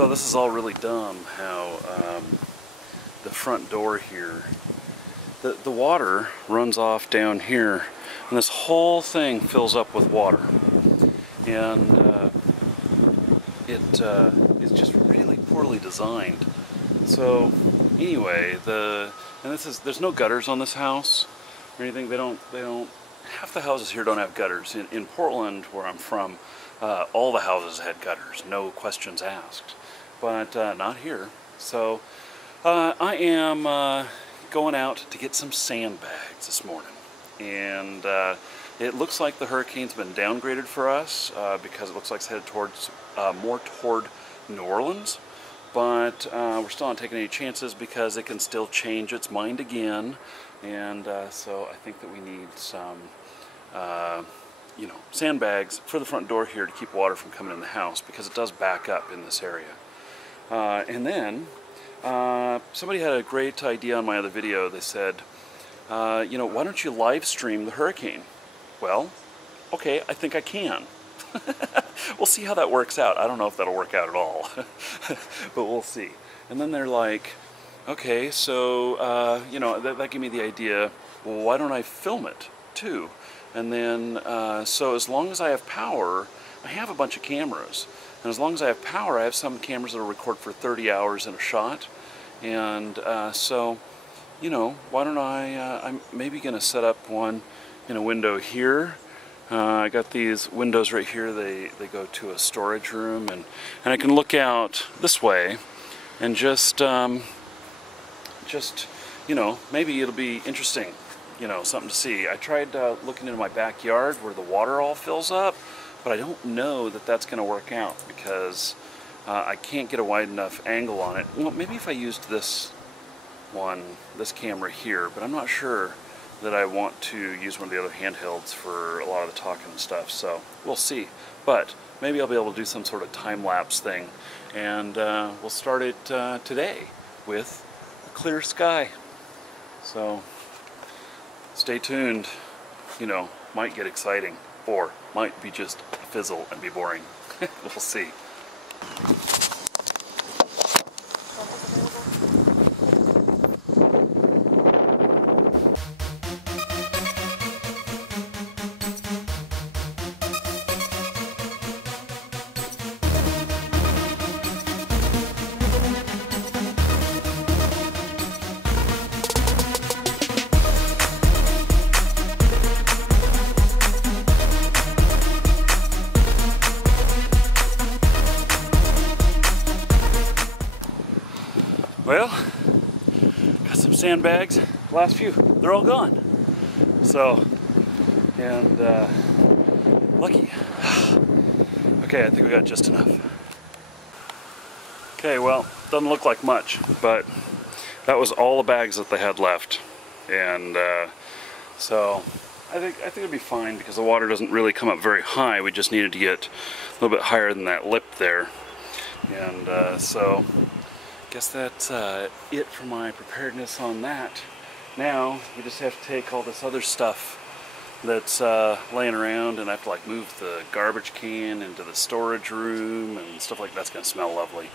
So this is all really dumb how the front door here, the water runs off down here and this whole thing fills up with water, and it is just really poorly designed. So anyway, there's no gutters on this house or anything. They don't half the houses here don't have gutters. In Portland, where I'm from, all the houses had gutters, no questions asked, but not here. So I am going out to get some sandbags this morning, and it looks like the hurricane's been downgraded for us because it looks like it's headed towards more toward New Orleans, but we're still not taking any chances because it can still change its mind again, and so I think that we need some sandbags for the front door here to keep water from coming in the house, because it does back up in this area. And then somebody had a great idea on my other video. They said, why don't you live stream the hurricane? Well, okay, I think I can. We'll see how that works out. I don't know if that'll work out at all, but we'll see. And then they're like, okay, so, that gave me the idea, well, why don't I film it too? And then, so as long as I have power, I have a bunch of cameras. And as long as I have power, I have some cameras that will record for 30 hours in a shot. And so, why don't I'm maybe going to set up one in a window here. I got these windows right here. They go to a storage room, and I can look out this way and just maybe it'll be interesting, something to see. I tried looking into my backyard where the water all fills up, but I don't know that that's going to work out because I can't get a wide enough angle on it. Well, maybe if I used this camera here, but I'm not sure that I want to use one of the other handhelds for a lot of the talking and stuff, so we'll see. But maybe I'll be able to do some sort of time-lapse thing, and we'll start it today with a clear sky. So stay tuned. Might get exciting, or might be just fizzle and be boring. We'll see. Well, got some sandbags. Last few, they're all gone. So, and lucky. Okay, I think we got just enough. Okay, well, doesn't look like much, but that was all the bags that they had left, and so I think it'd be fine because the water doesn't really come up very high. We just needed to get a little bit higher than that lip there, and so. Guess that's it for my preparedness on that. Now we just have to take all this other stuff that's laying around, and I have to move the garbage can into the storage room and stuff like that's gonna smell lovely.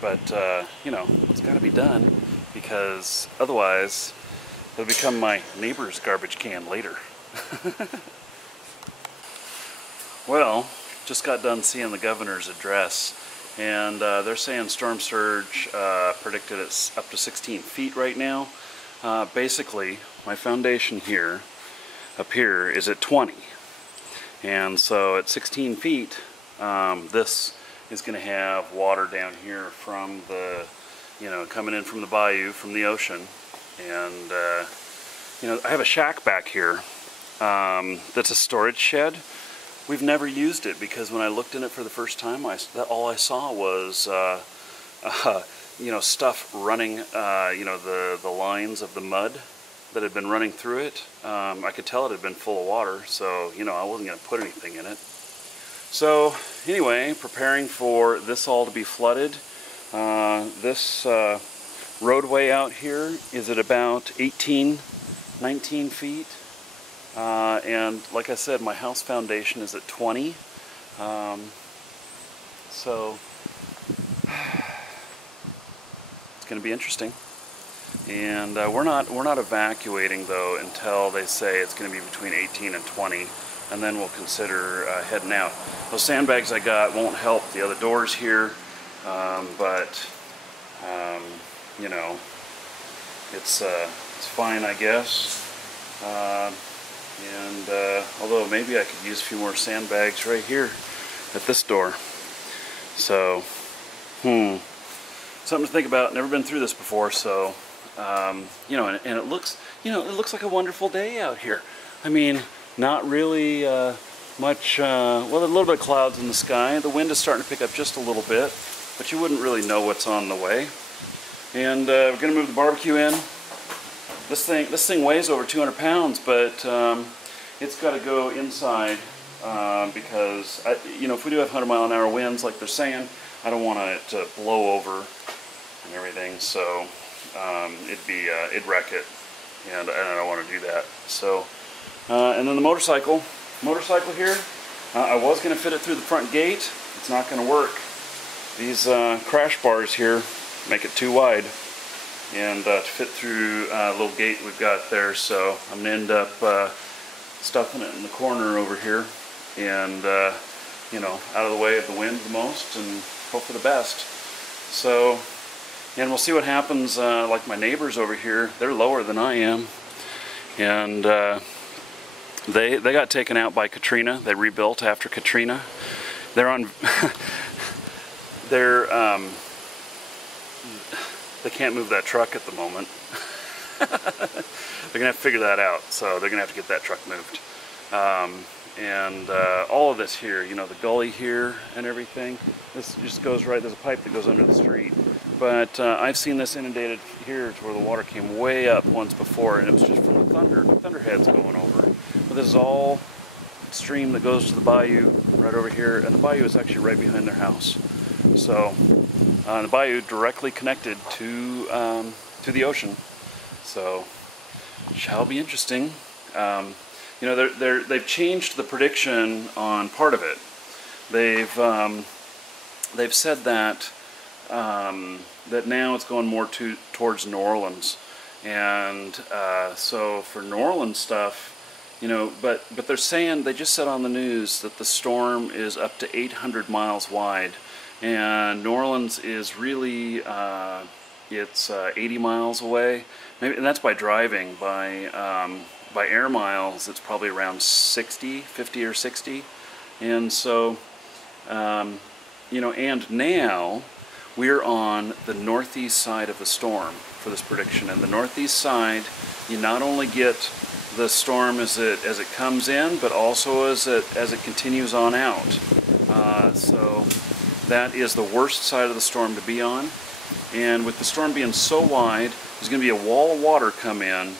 But it's gotta be done because otherwise it'll become my neighbor's garbage can later. Well, just got done seeing the governor's address. And they're saying storm surge predicted it's up to 16 feet right now. Basically, my foundation here, up here, is at 20. And so at 16 feet, this is going to have water down here from the, coming in from the bayou, from the ocean. And, I have a shack back here that's a storage shed. We've never used it because when I looked in it for the first time, all I saw was, stuff running, the lines of the mud that had been running through it. I could tell it had been full of water, so, I wasn't going to put anything in it. So, anyway, preparing for this all to be flooded. This roadway out here is at about 18, 19 feet. And like I said, my house foundation is at 20. So It's going to be interesting. And we're not evacuating though until they say it's going to be between 18 and 20, and then we'll consider heading out. Those sandbags I got won't help the other doors here, but you know, it's fine, I guess. Although maybe I could use a few more sandbags right here at this door. So, something to think about. Never been through this before, so you know, and it looks, you know, it looks like a wonderful day out here. I mean, not really much. Well, a little bit of clouds in the sky. The wind is starting to pick up just a little bit, but you wouldn't really know what's on the way. And we're gonna move the barbecue in. This thing weighs over 200 pounds, but it's got to go inside because you know, if we do have 100-mile-an-hour winds like they're saying, I don't want it to blow over and everything. So it'd wreck it, and I don't want to do that. So and then the motorcycle here, I was going to fit it through the front gate. It's not going to work. These crash bars here make it too wide, and to fit through a little gate we've got there, so I'm going to end up stuffing it in the corner over here, and you know, out of the way of the wind the most, and hope for the best. So, and we'll see what happens. Like my neighbors over here, they're lower than I am, and they got taken out by Katrina. They rebuilt after Katrina. They're on they can't move that truck at the moment. They're gonna have to figure that out, so they're gonna have to get that truck moved. All of this here, you know, the gully here and everything, this just goes right, there's a pipe that goes under the street. But I've seen this inundated here to where the water came way up once before, and it was just from the thunderheads going over. But this is all stream that goes to the bayou right over here, and the bayou is actually right behind their house. So the bayou directly connected to the ocean. So shall be interesting. You know, they've changed the prediction on part of it. They've said that that now it's going more towards New Orleans, and so for New Orleans stuff, you know, but they're saying, they just said on the news that the storm is up to 800 miles wide, and New Orleans is really it's 80 miles away, maybe, and that's by driving. By air miles, it's probably around 50 or 60, and so you know, and now we're on the northeast side of the storm for this prediction. And the northeast side, you not only get the storm as it comes in, but also as it continues on out. So that is the worst side of the storm to be on. And with the storm being so wide, there's going to be a wall of water come in,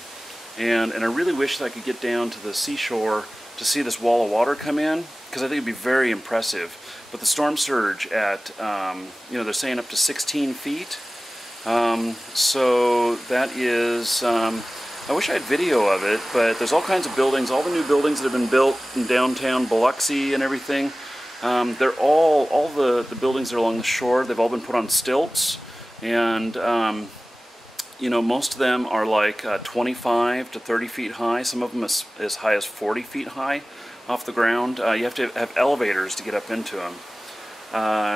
and I really wish that I could get down to the seashore to see this wall of water come in, because I think it'd be very impressive. But the storm surge at, you know, they're saying up to 16 feet. So that is, I wish I had video of it, but there's all kinds of buildings, all the new buildings that have been built in downtown Biloxi and everything. They're all the buildings that are along the shore, they've all been put on stilts. And, you know, most of them are like 25 to 30 feet high, some of them as high as 40 feet high off the ground. You have to have elevators to get up into them.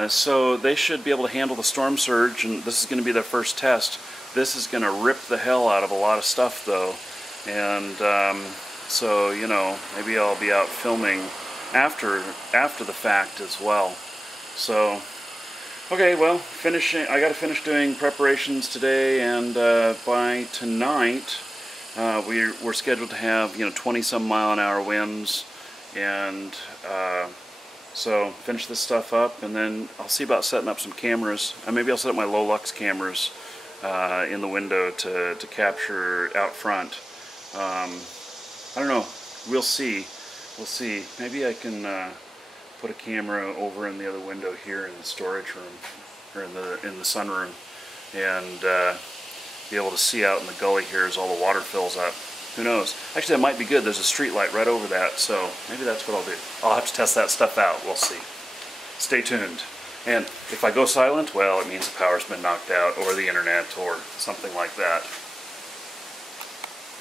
So they should be able to handle the storm surge, and this is going to be their first test. This is going to rip the hell out of a lot of stuff though, and so, you know, maybe I'll be out filming after the fact as well. So okay, well, I got to finish doing preparations today, and by tonight we're scheduled to have, you know, 20-some mile-an-hour winds, and so finish this stuff up, and then I'll see about setting up some cameras. Maybe I'll set up my low-lux cameras in the window to capture out front. I don't know. We'll see. We'll see. Maybe I can put a camera over in the other window here in the storage room, or in the sunroom, and be able to see out in the gully here as all the water fills up. Who knows? Actually, that might be good. There's a street light right over that, so maybe that's what I'll do. I'll have to test that stuff out. We'll see. Stay tuned. And if I go silent, well, it means the power's been knocked out, or the internet, or something like that.